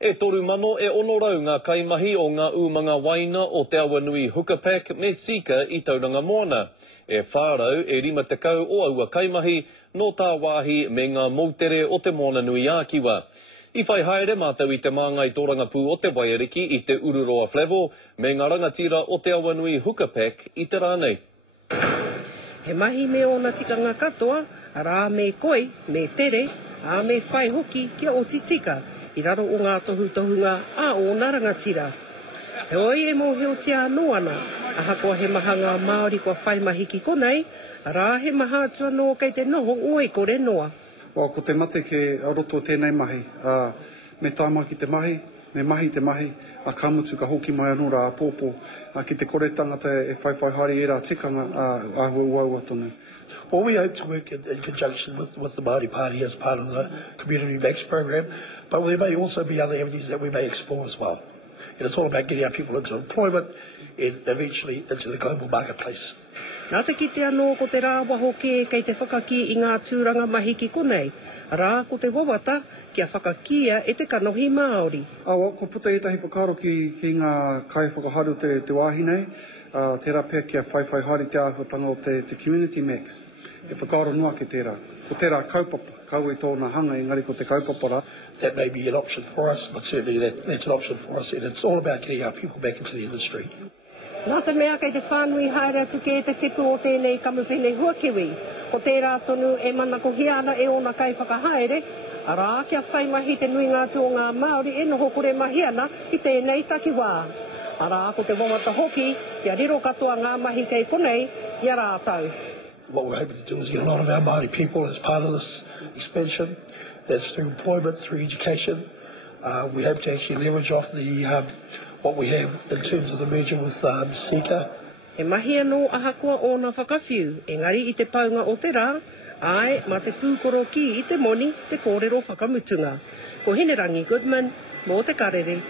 E toru mano e ono rau ngā kaimahi o ngā umanga waina o te awanui Hukapak me Sika I tauranga moana. E whārau e 50 o aua kaimahi no tā wāhi me ngā moutere o te moana nui ākiwa. I whai haere mātou I te māngai tōrangapū o te Waiariki I te Ururoa Flevo me ngā rangatira o te awanui Hukapak I te rānei. He mahi me ona tikanga katoa, rā me koi, me tere, a me whai hoki kia o titika, I raro o ngā tohunga a o ngā rangatira. He oi e mo heo te anō ana, aha koa he maha ngā Māori kua whai mahi ki konei, rā he maha atua no kei te noho oi kore noa. Ko te mate ke roto tēnei mahi, me tāma ki te mahi, me mahi te mahi, a kamutu ka hoki mai anō rā pōpō, ki te kore tangata e whai hari e rā tikanga a hua tonu. Well, we hope to work in conjunction with the Māori Party as part of the Community Max program, but there may also be other avenues that we may explore as well. And it's all about getting our people into employment and eventually into the global marketplace. Nā te kite anō ko te rā waho kei te whakaki I ngā tūranga mahi ki konei, rā ko te wawata kia whakakia e te kanohi Māori. Ko puta e tahi whakaro ki ngā kai whakaharu te wāhinei, tērā pēr kia whai hari te āhuatanga o te Community Max. E whakaro noa ke tērā. Ko tērā kaupapa, kau e tōna hanga engari ko te kaupapara. That may be an option for us, but certainly that's an option for us, and it's all about getting our people back into the industry. Nā te mea kei te whānui haere atu ke te tiku o tēnei kamupene huakiwi. Ko tērā tonu e mana ko hiana e ona kai whakahaere, a rā kia whai mahi te nui ngātu o ngā Māori e noho kore mahiana I tēnei takiwā. A rā ko te wawata hoki, kia riro katoa ngā mahi kei konei, ia rātau. What we're hoping to do is get a lot of our Māori people as part of this expansion. That's through employment, through education. We hope to actually leverage off the what we have in terms of the merger with Sika. E mahi anō ahakoa o na whakawhiu, engari I te paunga o te rā, ai ma te pūkoro ki I te moni te kōrero whakamutunga. Ko Hinerangi Goodman, mō te karere.